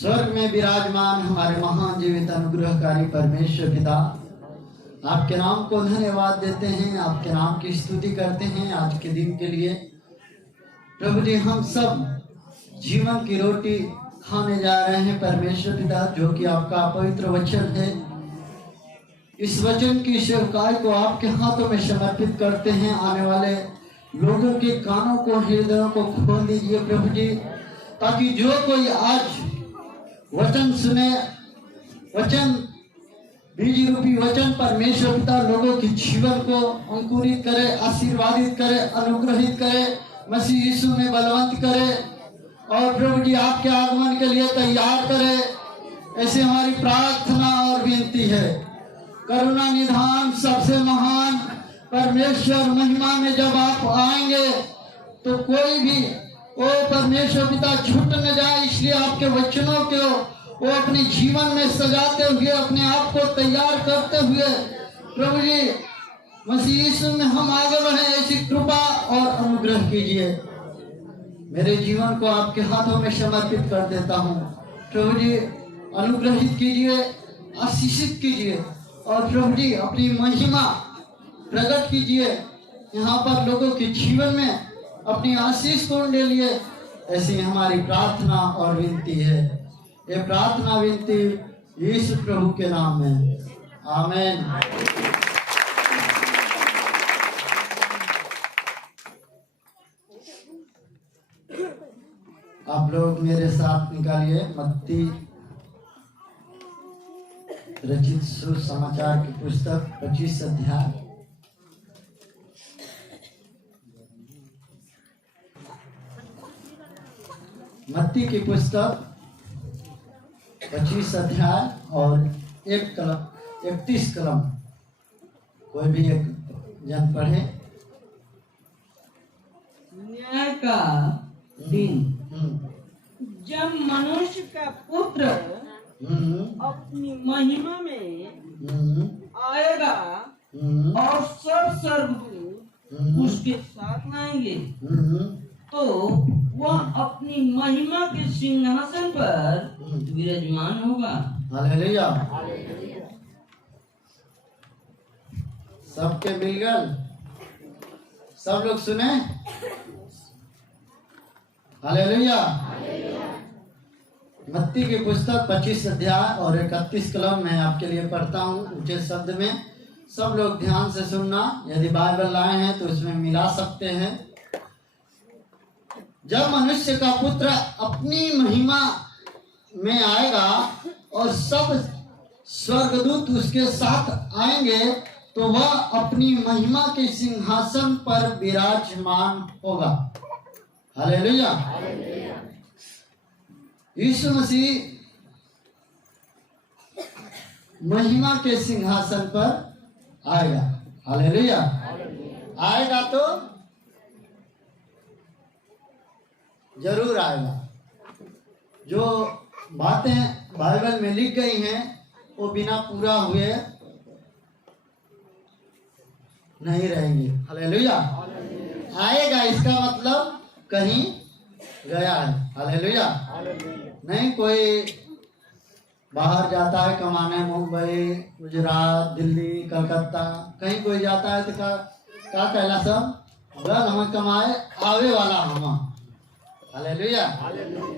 स्वर्ग में विराजमान हमारे महान जीवित अनुग्रहकारी परमेश्वर पिता, आपके नाम को धन्यवाद देते हैं, आपके नाम की स्तुति करते हैं आज के दिन के लिए। प्रभु जी, हम सब जीवन की रोटी खाने जा रहे हैं परमेश्वर पिता, जो कि आपका पवित्र वचन है। इस वचन की सेवकाई को आपके हाथों में समर्पित करते हैं। आने वाले लोगों के कानों को, हृदयों को खोल दीजिए प्रभु जी, ताकि जो कोई आज वचन सुने, वचन बीज रूपी वचन परमेश्वर पिता लोगों के जीवन को अंकुरित करे, आशीर्वादित करे, अनुग्रहित करे, मसीह यीशु में बलवंत करे और प्रभु जी आपके आगमन के लिए तैयार करे। ऐसे हमारी प्रार्थना और विनती है। करुणा निधान सबसे महान परमेश्वर, महिमा में जब आप आएंगे तो कोई भी वो परमेश्वर पिता छूट न जाए, इसलिए आपके वचनों को वो अपने जीवन में सजाते हुए, अपने आप को तैयार करते हुए प्रभु जी मसीह यीशु में हम आगे बढ़े, ऐसी कृपा और अनुग्रह कीजिए। मेरे जीवन को आपके हाथों में समर्पित कर देता हूँ प्रभु जी, अनुग्रहित कीजिए, आशीषित कीजिए और प्रभु जी अपनी महिमा प्रकट कीजिए यहाँ पर लोगों के जीवन में, अपनी आशीष को ले लिए। ऐसी हमारी प्रार्थना और विनती है। ये प्रार्थना विनती यीशु प्रभु के नाम में, आमीन। आप लोग मेरे साथ निकालिए मत्ती रचित सुसमाचार की पुस्तक 25 अध्याय। मत्ती की पुस्तक 25 अध्याय और 31 कलम, कोई भी एक जन पढ़े। न्याय का दिन, जब मनुष्य का पुत्र अपनी महिमा में आएगा और सब स्वर्गदूत उसके साथ आएंगे, तो वह अपनी महिमा के सिंहासन पर विराजमान होगा। हालेलुया। सबके मिल गए, सब लोग सुने। हालेलुया। मत्ती की पुस्तक 25 अध्याय और 31 कलम मैं आपके लिए पढ़ता हूँ ऊंचे शब्द में। सब लोग ध्यान से सुनना। यदि बाइबल लाए हैं तो इसमें मिला सकते हैं। जब मनुष्य का पुत्र अपनी महिमा में आएगा और सब स्वर्गदूत उसके साथ आएंगे, तो वह अपनी महिमा के सिंहासन पर विराजमान होगा। हालेलुया। यीशु मसीह महिमा के सिंहासन पर आएगा। हालेलुया। आएगा तो जरूर आएगा। जो बातें बाइबल में लिख गई हैं वो बिना पूरा हुए नहीं रहेंगी। हालेलुया। आएगा इसका मतलब कहीं गया है। हालेलुया। नहीं कोई बाहर जाता है कमाने, मुंबई, गुजरात, दिल्ली, कलकत्ता, कहीं कोई जाता है तो क्या कहला सब गल हम कमाए आवे वाला हम। हालेलुया।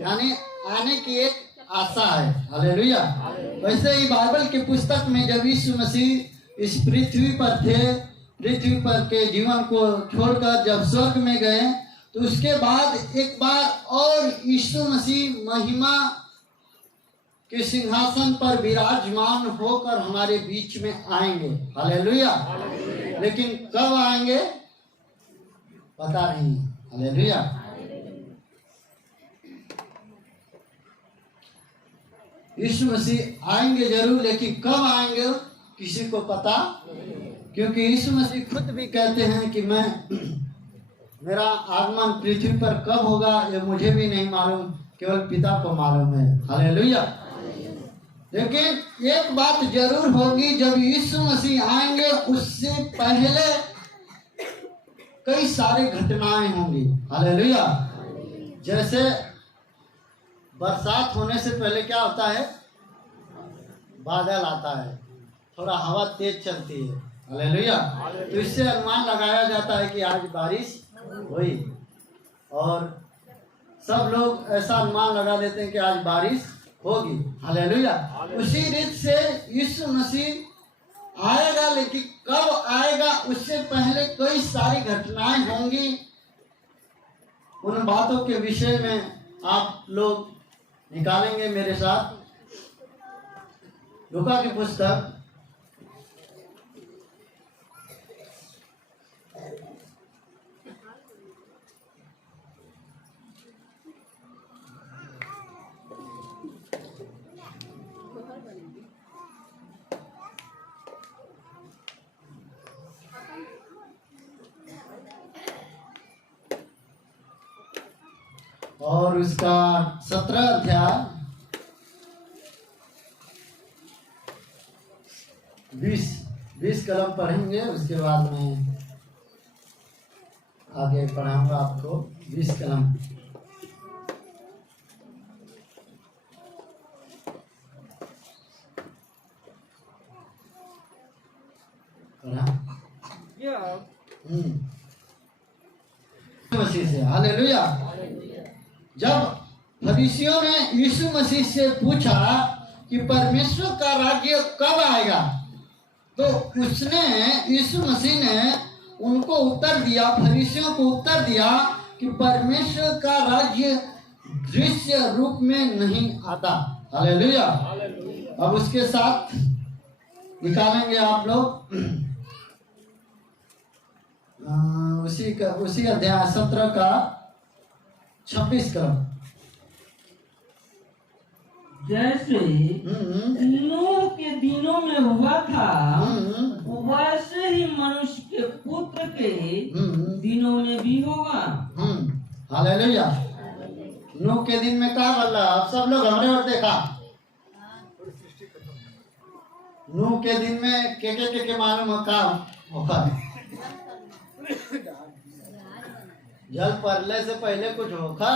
यानी आने की एक आशा है। हालेलुया। वैसे ही बाइबल की पुस्तक में जब यीशु मसीह इस पृथ्वी पर थे, पृथ्वी पर के जीवन को छोड़कर जब स्वर्ग में गए, तो उसके बाद एक बार और यीशु मसीह महिमा के सिंहासन पर विराजमान होकर हमारे बीच में आएंगे। हालेलुया। लेकिन कब आएंगे पता नहीं। हालेलुया। यीशु मसीह आएंगे जरूर, लेकिन कब आएंगे किसी को पता, क्योंकि यीशु मसीह खुद भी कहते हैं कि मेरा आगमन पृथ्वी पर कब होगा ये मुझे भी नहीं मालूम, केवल पिता को मालूम है। हालेलुया। लेकिन एक बात जरूर होगी, जब यीशु मसीह आएंगे उससे पहले कई सारे घटनाएं होंगी। हालेलुया। जैसे बरसात होने से पहले क्या होता है? बादल आता है, थोड़ा हवा तेज चलती है। हालेलुया। तो इससे अनुमान लगाया जाता है कि आज बारिश हुई, और सब लोग ऐसा अनुमान लगा देते हैं कि आज बारिश होगी। हालेलुया। उसी रीत से यीशु मसीह आएगा, लेकिन कब आएगा उससे पहले कई सारी घटनाएं होंगी। उन बातों के विषय में आप लोग निकालेंगे मेरे साथ लूका की पुस्तक और उसका 17 अध्याय 20 कलम पढ़ेंगे। उसके बाद में आगे पढ़ाऊंगा आपको 20 कलम। मसीह से। हालेलुया। जब फरीसियों ने यीशु मसीह से पूछा कि परमेश्वर का राज्य कब आएगा, तो उसने यीशु मसीह ने उनको उत्तर दिया, फरीसियों को उत्तर दिया कि परमेश्वर का राज्य दृश्य रूप में नहीं आता। हालेलुया। अब उसके साथ निकालेंगे आप लोग उसी अध्याय 17 का 26 कलम। जैसे नूह के दिनों में हुआ था, वैसे ही मनुष्य के पुत्र के दिनों में भी होगा। हालेलुया। नूह के दिन में क्या कर रहा? आप सब लोग हमने और देखा नूह के दिन में के मालूम है क्या होगा? जल प्रलय से पहले कुछ होगा?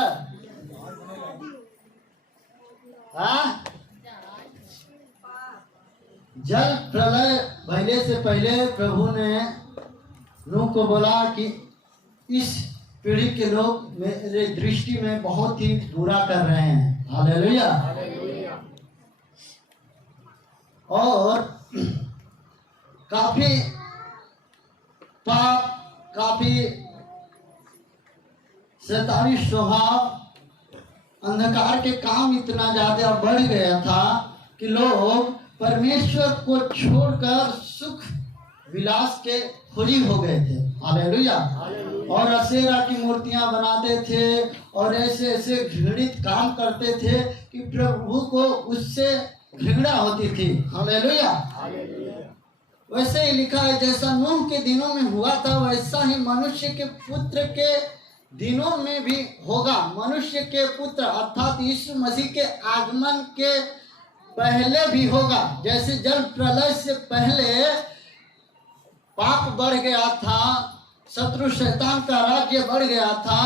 हाँ, जल प्रलय भइले से पहले प्रभु ने नूह को बोला कि इस पीढ़ी के लोग मेरे दृष्टि में बहुत ही बुरा कर रहे हैं। हालेलुया। और काफी पाप, काफी शैतानी स्वभाव, अंधकार के काम इतना ज्यादा बढ़ गया था कि लोग परमेश्वर को छोड़कर सुख विलास के खोजी हो गए थे। हालेलुया। और अशेरा की मूर्तियां बनाते थे और ऐसे ऐसे घृणित काम करते थे कि प्रभु को उससे घृणा होती थी। हालेलुया। वैसे ही लिखा है, जैसा नूह के दिनों में हुआ था वैसा ही मनुष्य के पुत्र के दिनों में भी होगा। मनुष्य के पुत्र अर्थात यीशु मसीह के आगमन के पहले भी होगा। जैसे जल प्रलय से पहले पाप बढ़ गया था, शत्रु शैतान का राज्य बढ़ गया था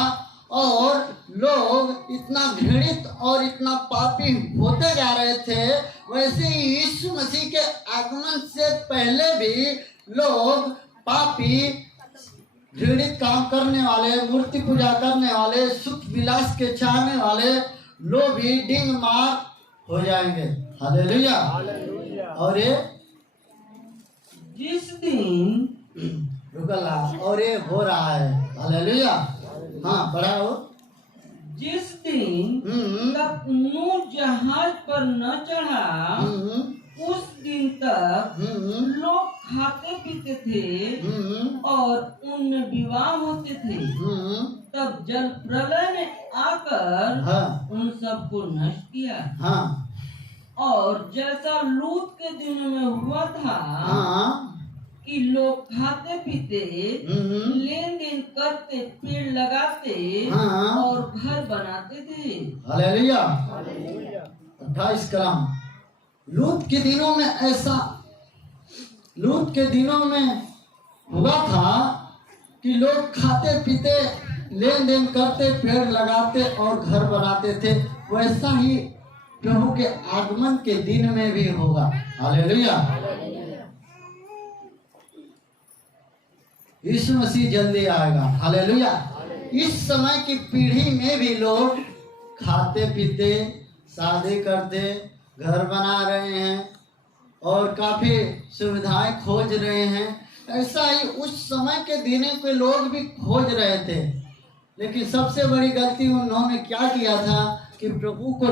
और लोग इतना घृणित और इतना पापी होते जा रहे थे, वैसे ही यीशु मसीह के आगमन से पहले भी लोग पापी, घृणित काम करने वाले, मूर्ति पूजा करने वाले, सुख विलास के चाहने वाले लोभी, डिंग मार हो जाएंगे। हालेलुया। और ये जिस दिन रुकला और ये हो रहा है। हालेलुया। हाँ, बढ़ाओ। जिस दिन तक नूह जहाज पर न चढ़ा, उस दिन तक लोग खाते पीते थे और उनमें विवाह होते थे। तब जल प्रलय ने आकर उन सबको नष्ट किया। और जैसा लूत के दिनों में हुआ था कि लोग खाते पीते, लेन देन करते, पेड़ लगाते और घर बनाते थे। हालेलुया। 28 कलम। लूत के दिनों में ऐसा, लूत के दिनों में हुआ था कि लोग खाते पीते लेन देन करते, पेड़ लगाते और घर बनाते थे, वैसा ही प्रभु के आगमन के दिन में भी होगा। हालेलुया। यीशु मसीह जल्दी आएगा। हालेलुया। इस समय की पीढ़ी में भी लोग खाते पीते, शादी करते, घर बना रहे हैं और काफी सुविधाएं खोज रहे हैं। ऐसा ही उस समय के दिनों के लोग भी खोज रहे थे, लेकिन सबसे बड़ी गलती उन्होंने क्या किया था कि प्रभु को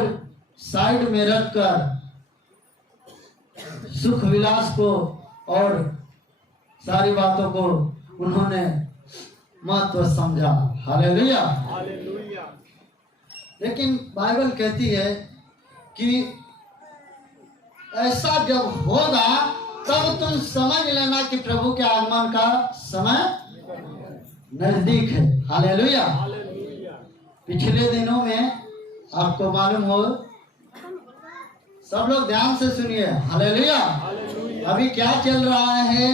साइड में रखकर सुख विलास को और सारी बातों को उन्होंने महत्व समझा। हालेलुया। लेकिन बाइबल कहती है कि ऐसा जब होगा तब तुम समझ लेना कि प्रभु के आगमन का समय नजदीक है। हालेलुया। पिछले दिनों में आपको मालूम हो, सब लोग ध्यान से सुनिए। हालेलुया। अभी क्या चल रहा है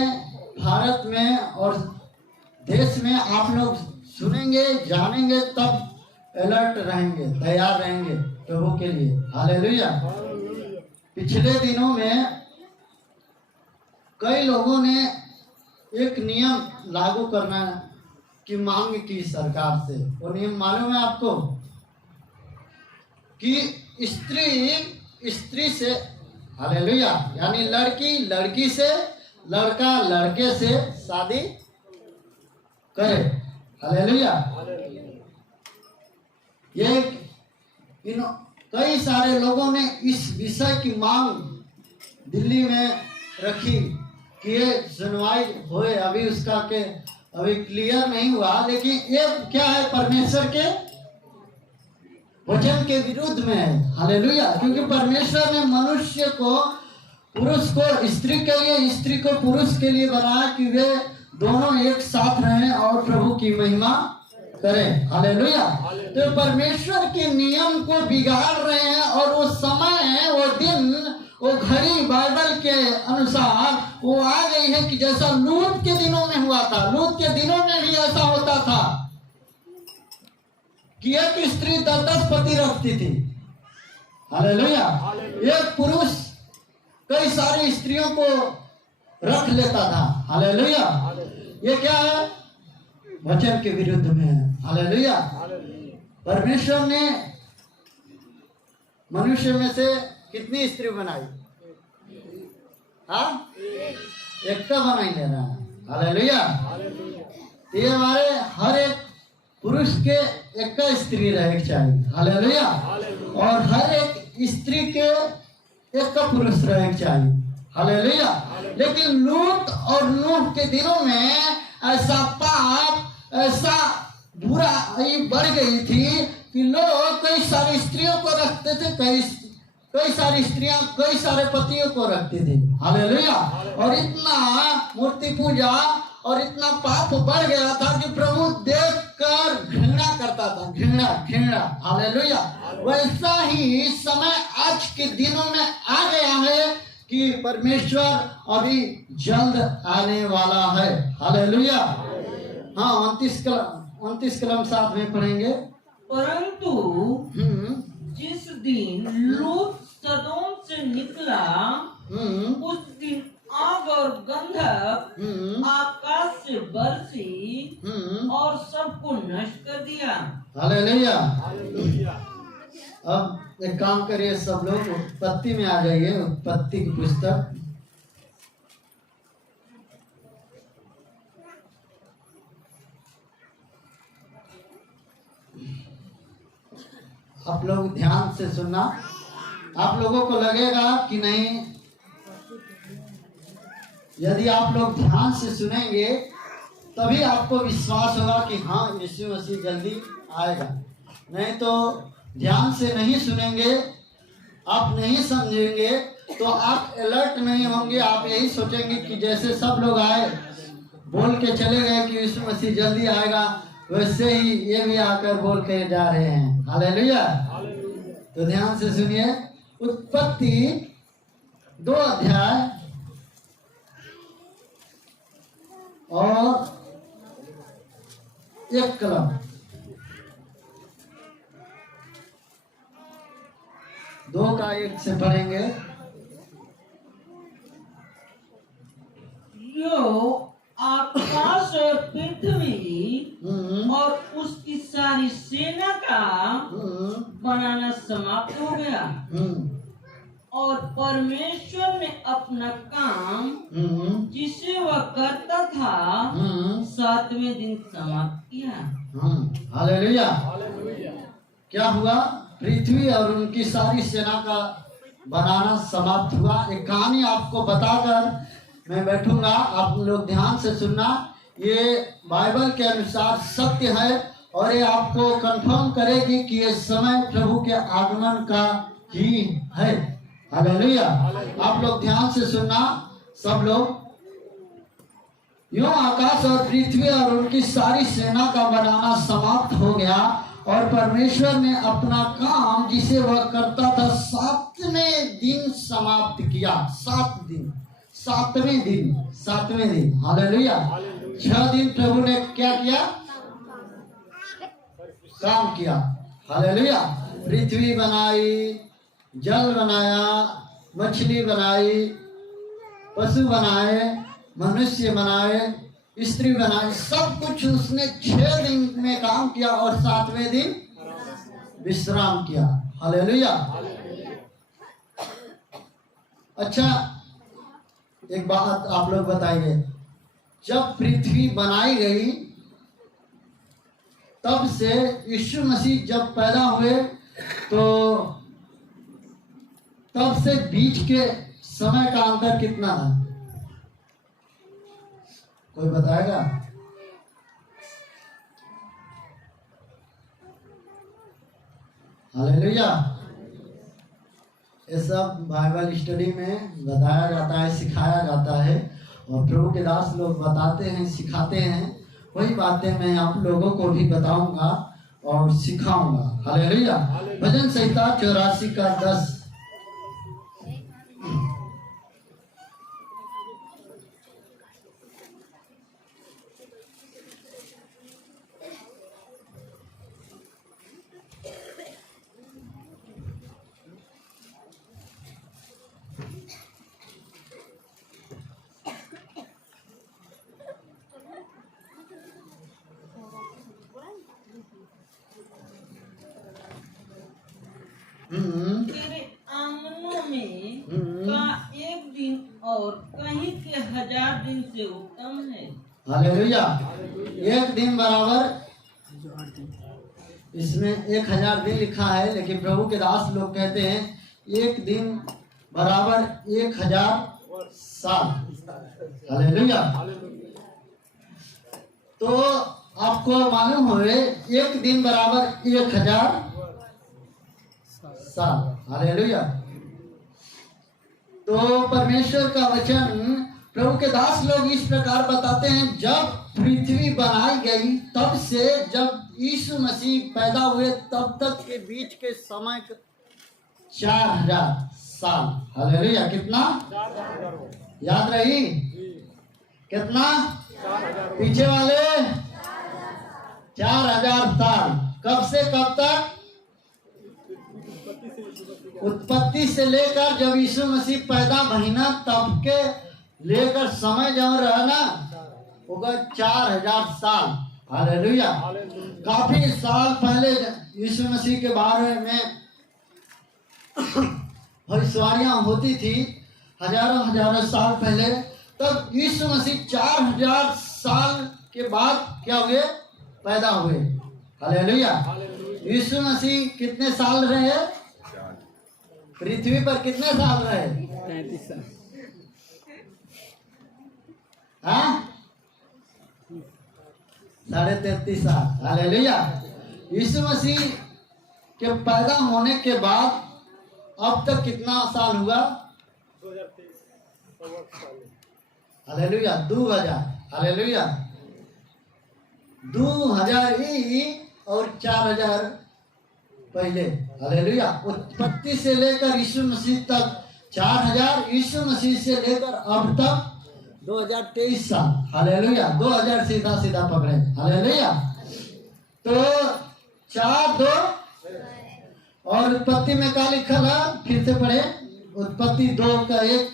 भारत में और देश में, आप लोग सुनेंगे, जानेंगे, तब अलर्ट रहेंगे, तैयार रहेंगे प्रभु के लिए। हालेलुया। पिछले दिनों में कई लोगों ने एक नियम लागू करना की मांग की सरकार से। वो नियम मालूम है आपको कि स्त्री से, हालेलुया, यानी लड़की लड़की से, लड़का लड़के से शादी करे। हालेलुया। ये कई सारे लोगों ने इस विषय की मांग दिल्ली में रखी कि ये सुनवाई होए। अभी उसका के अभी क्लियर नहीं हुआ, लेकिन ये क्या है, परमेश्वर के वचन के विरुद्ध में है। हालेलुया। क्योंकि परमेश्वर ने मनुष्य को, पुरुष को स्त्री के लिए, स्त्री को पुरुष के लिए बनाया कि वे दोनों एक साथ रहें और प्रभु की महिमा करें। हालेलुया। तो परमेश्वर के नियम को बिगाड़ रहे हैं और वो समय, वो दिन, वो घड़ी बाइबल के अनुसार वो आ गई है कि जैसा लूत के दिनों में हुआ था। लूत के दिनों में भी ऐसा होता था कि एक स्त्री 10 पति रखती थी। हालेलुया। एक पुरुष कई सारी स्त्रियों को रख लेता था। हालेलुया। ये क्या है, वचन के विरुद्ध में है। हालेलुया। परमेश्वर ने मनुष्य में से कितनी स्त्री बनाई? हाँ, एक का बनाई ले रहा है। हालेलुया। ये हमारे हर एक पुरुष के एक का स्त्री रहे चाहिए। हालेलुया। और हर एक स्त्री के एक का पुरुष रहे चाहिए। हालेलुया। लेकिन लूत और नूह के दिनों में ऐसा पाप, ऐसा बुराई बढ़ गई थी कि लोग कई सारी स्त्रियों को रखते थे, कई सारी स्त्रियां कई सारे पतियों को रखती थी। हालेलुया। और इतना मूर्ति पूजा और इतना पाप बढ़ गया था कि प्रभु देखकर घृणा करता था। घृणा, घृणा। हालेलुया। वैसा ही समय आज के दिनों में आ गया है कि परमेश्वर अभी जल्द आने वाला है। हालेलुया। हाँ, 29 कलम साथ में पढ़ेंगे। परंतु जिस दिन लूत सदोम से निकला, उस दिन आग और गंधक आकाश से बरसी और सबको नष्ट कर दिया। हालेलुया। अब एक काम करिए, सब लोग उत्पत्ति में आ जाइए। उत्पत्ति की पुस्तक आप लोग ध्यान से सुनना। आप लोगों को लगेगा कि नहीं, यदि आप लोग ध्यान से सुनेंगे तभी आपको विश्वास होगा कि हाँ, यीशु मसीह जल्दी आएगा। नहीं तो ध्यान से नहीं सुनेंगे, आप नहीं समझेंगे, तो आप अलर्ट नहीं होंगे। आप यही सोचेंगे कि जैसे सब लोग आए, बोल के चले गए कि यीशु मसीह जल्दी आएगा, वैसे ही ये भी आकर बोल के जा रहे हैं। हालेलुया। तो ध्यान से सुनिए। उत्पत्ति 2 अध्याय और 1 कलम। 2 का 1 से पढ़ेंगे। जो आकाश और पृथ्वी और उसकी सारी सेना का बनाना समाप्त हो गया और परमेश्वर ने अपना काम जिसे वह करता था 7वें दिन समाप्त किया। हालेलुया। क्या हुआ? पृथ्वी और उनकी सारी सेना का बनाना समाप्त हुआ। एक कहानी आपको बताकर मैं बैठूंगा, आप लोग ध्यान से सुनना। ये बाइबल के अनुसार सत्य है और ये आपको कंफर्म करेगी कि ये समय प्रभु के आगमन का ही है। हालेलुया। आप लोग ध्यान से सुनना सब लोग। यूं आकाश और पृथ्वी और उनकी सारी सेना का बनाना समाप्त हो गया और परमेश्वर ने अपना काम जिसे वह करता था 7वें दिन समाप्त किया। 7वें दिन। हालेलुया। 6 दिन प्रभु ने क्या किया? काम किया। हालेलुया। पृथ्वी बनाई, जल बनाया, मछली बनाई, पशु बनाए, मनुष्य बनाए, स्त्री बनाई, सब कुछ उसने 6 दिन में काम किया और 7वें दिन विश्राम किया। हालेलुया। अच्छा, एक बात आप लोग बताइए, जब पृथ्वी बनाई गई तब से यीशु मसीह जब पैदा हुए तो तब से बीच के समय का अंतर कितना है? कोई बताएगा? हालेलुया। ये सब बाइबल स्टडी में बताया जाता है, सिखाया जाता है और प्रभु के दास लोग बताते हैं, सिखाते हैं। वही बातें मैं आप लोगों को भी बताऊंगा और सिखाऊंगा। हालेलुया। भजन संहिता 84 का 10। तेरे आंगनों में का एक दिन और कहीं के 1000 दिन से उत्तम है। हालेलुया। एक दिन बराबर, इसमें 1000 दिन लिखा है, लेकिन प्रभु के दास लोग कहते हैं एक दिन बराबर 1000 साल। हालेलुया। तो आपको मालूम हो एक दिन बराबर 1000 साल। हालेलुया। तो परमेश्वर का वचन प्रभु के दास लोग इस प्रकार बताते हैं, जब पृथ्वी बनाई गई तब से जब यीशु मसीह पैदा हुए तब तक के बीच के समय 4000 साल। हालेलुया। कितना? याद रही? कितना? पीछे वाले 4000 साल। कब से कब तक? उत्पत्ति से लेकर जब यीशु मसीह पैदा भइना तब के लेकर समय जब रहना होगा 4000 साल। हालेलुया। काफी साल पहले यीशु मसीह के बारे में भविष्यवाणियां होती थी, हजारों साल पहले। तब यीशु मसीह 4000 साल के बाद क्या हुए? पैदा हुए। हालेलुया। यीशु मसीह कितने साल रहे? पृथ्वी पर कितने साल रहे? 33 साल। हाँ, 33.5 साल। हालेलुया। यीशु मसीह के पैदा होने के बाद अब तक कितना साल हुआ? 2023 हालेलुया। 2000। हालेलुया। 2000 ही और 4000 पहले। हालेलुया। उत्पत्ति से लेकर यीशु मसीह तक 4000, यीशु मसीह से लेकर अब तक 2023 साल। हालेलुया। 2000 सीधा पकड़े। हालेलुया। तो 4 2 और उत्पत्ति में क्या लिखा है? फिर से पढ़े, उत्पत्ति 2:1।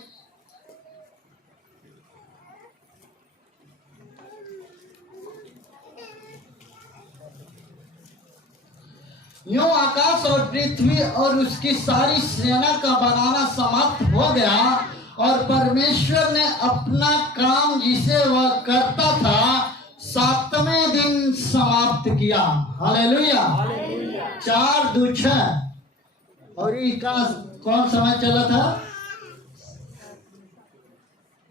यूं आकाश और पृथ्वी और उसकी सारी सेना का बनाना समाप्त हो गया और परमेश्वर ने अपना काम जिसे वह करता था 7वें दिन समाप्त किया। हालेलुया। 4:2-6। और इसका कौन समय चला था?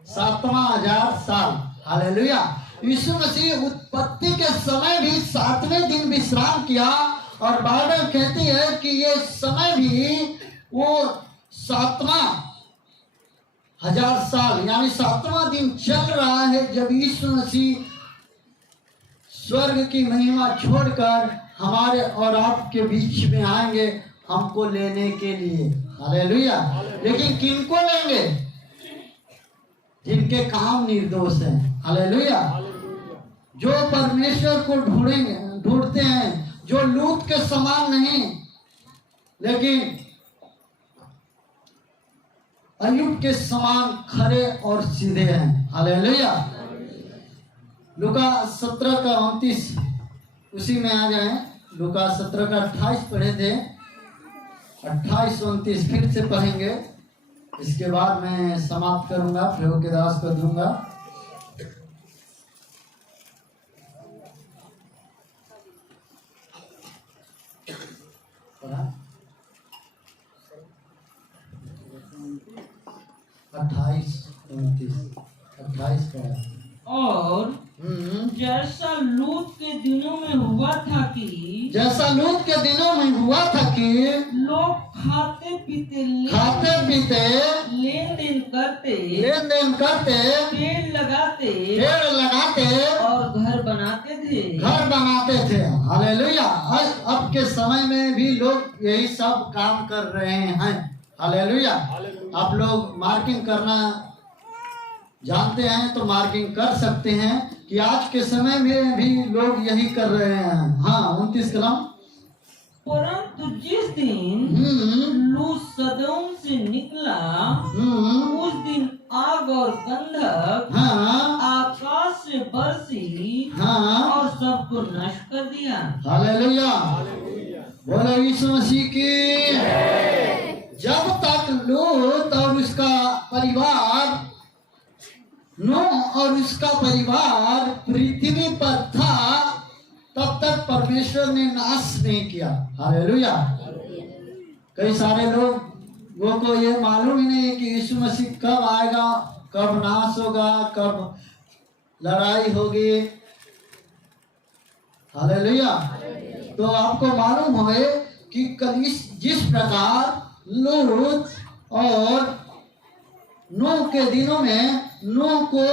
7,000 साल। हालेलुया। यीशु मसीह उत्पत्ति के समय भी 7वें दिन विश्राम किया और बाइबल कहती है कि ये समय भी वो 7,000 साल यानी 7वां दिन चल रहा है जब यीशु मसीह स्वर्ग की महिमा छोड़कर हमारे और आपके बीच में आएंगे हमको लेने के लिए। हालेलुया। लेकिन किनको लेंगे? जिनके काम निर्दोष हैं। हालेलुया। जो परमेश्वर को ढूंढते हैं, जो लूत के समान नहीं लेकिन अय्यूब के समान खरे और सीधे हैं। हालेलुया। लूका 17:29 उसी में आ जाए। लूका 17:28 पढ़े थे, 28-29 फिर से पढ़ेंगे। इसके बाद मैं समाप्त करूंगा, प्रभु के दास को दूंगा। पढ़ा 28-29 पढ़ा। और जैसा लूत के दिनों में हुआ था कि लोग खाते पीते लेन देन करते पेड़ लगाते और घर बनाते थे। हालेलुया। अब के समय में भी लोग यही सब काम कर रहे हैं। हालेलुया। आप लोग मार्किंग करना जानते हैं तो मार्किंग कर सकते हैं कि आज के समय में भी लोग यही कर रहे हैं। हाँ 29 कलम। परंतु जिस दिन लूत सदोम से निकला उस दिन आग और गंधक आकाश से बरसी और सबको नष्ट कर दिया। हालेलुया। बोलो यीशु मसीह की। जब तक लूत और उसका परिवार नूह और उसका परिवार पृथ्वी पर था तब तक परमेश्वर ने नाश नहीं किया। हालेलुया। कई सारे लोगों को ये मालूम ही नहीं है कि यीशु मसीह कब आएगा, कब नाश होगा, कब लड़ाई होगी। हालेलुया। तो आपको मालूम है कि जिस प्रकार लूत और नूह के दिनों में नूह को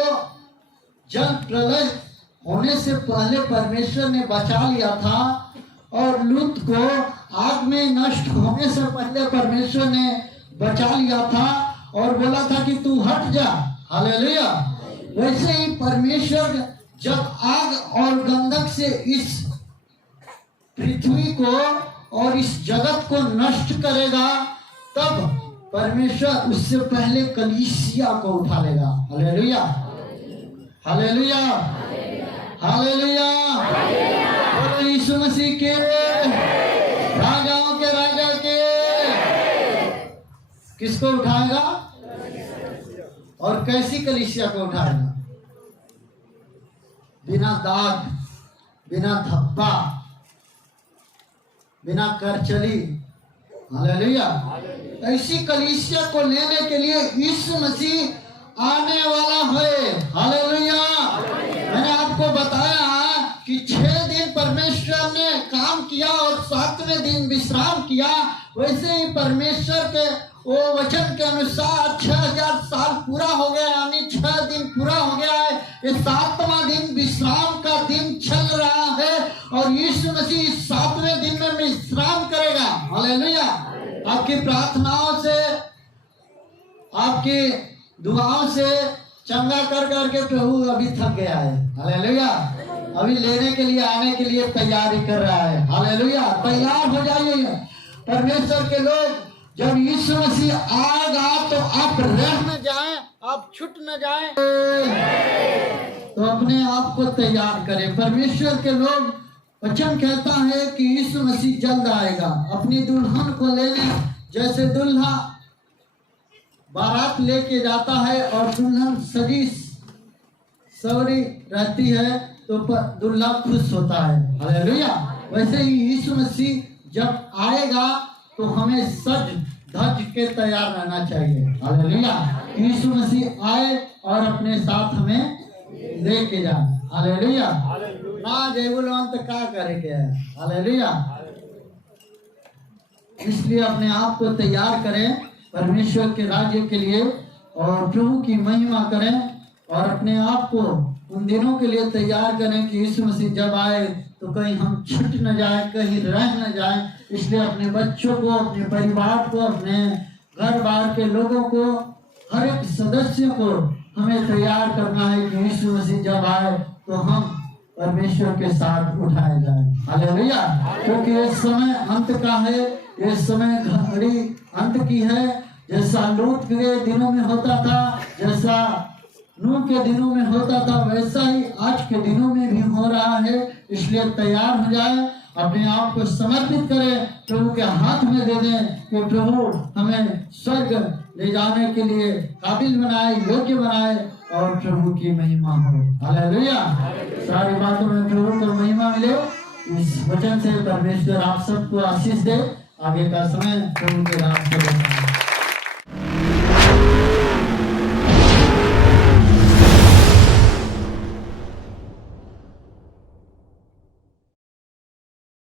जल प्रलय होने से पहले परमेश्वर ने बचा लिया था और लूत को आग में नष्ट होने से पहले परमेश्वर ने बचा लिया था और बोला था कि तू हट जा। हालेलुया। वैसे ही परमेश्वर जब आग और गंधक से इस पृथ्वी को और इस जगत को नष्ट करेगा तब परमेश्वर उससे पहले कलीसिया को उठा लेगा। हालेलुया। हालेलुया। हालेलुया। बोलो यीशु मसीह के, राजाओं के राजा के। किसको उठाएगा और कैसी कलीसिया को उठाएगा? बिना दाग, बिना धब्बा, बिना करचली। हालेलुया। ऐसी कलीसिया को लेने के लिए यीशु मसीह आने वाला है। हालेलुया। मैंने आपको बताया कि 6 दिन परमेश्वर ने काम किया और 7वें दिन विश्राम किया। वैसे ही परमेश्वर के वो वचन के अनुसार 6000 साल पूरा हो गया, यानी 6 दिन पूरा हो गया है। ये 7वां दिन विश्राम का दिन चल रहा है और यीशु मसीह 7वें दिन में विश्राम करेगा। हालेलुया। आपकी प्रार्थनाओं से, आपकी दुआओं से चंगा कर करके प्रभु अभी थक गया है। हालेलुया। अभी लेने के लिए, आने के लिए तैयारी कर रहा है। हालेलुया। तैयार हो जाइए। परमेश्वर के लोग, जब यीशु मसीह आएगा तो आप रह न जाएं, आप छूट न जाएं। तो अपने आप को तैयार करें। परमेश्वर के लोग, वचन कहता है कि यीशु मसीह जल्द आएगा अपनी दुल्हन को लेने। जैसे दुल्हा बारात लेके जाता है और दुल्हन सजी सवरी रहती है तो दुल्हा खुश होता है, हालेलुया। वैसे ही यीशु मसीह जब आएगा तो हमें सज धज के तैयार रहना चाहिए, हालेलुया। यीशु मसीह आए और अपने साथ हमें लेके जाए, हालेलुया। ना जयबुलवंत क्या करेंगे, हालेलुया। इसलिए अपने आप को तैयार करें परमेश्वर के राज्य के लिए और प्रभु की महिमा करें और अपने आप को उन दिनों के लिए तैयार करें कि यीशु मसीह जब आए तो कहीं हम छूट न जाए, कहीं रह न जाए। इसलिए अपने बच्चों को, अपने परिवार को, अपने घर बार के लोगों को, हर एक सदस्य को हमें तैयार करना है कि यीशु मसीह जब आए तो हम परमेश्वर के साथ उठाए जाए, हालेलुया। क्योंकि ये समय अंत का है, ये समय घड़ी अंत की है। जैसा लूत के दिनों में होता था, जैसा नूह के दिनों में होता था, वैसा ही आज के दिनों में भी हो रहा है। इसलिए तैयार हो जाए, अपने आप को समर्पित करें, प्रभु के हाथ में दे दें कि प्रभु हमें स्वर्ग ले जाने के लिए काबिल बनाए, योग्य बनाए और प्रभु की महिमा हो, हालेलुया। सारी बातों में प्रभु को महिमा मिले। इस वचन से परमेश्वर आप सबको आशीष दे। आगे का समय प्रभु के नाम से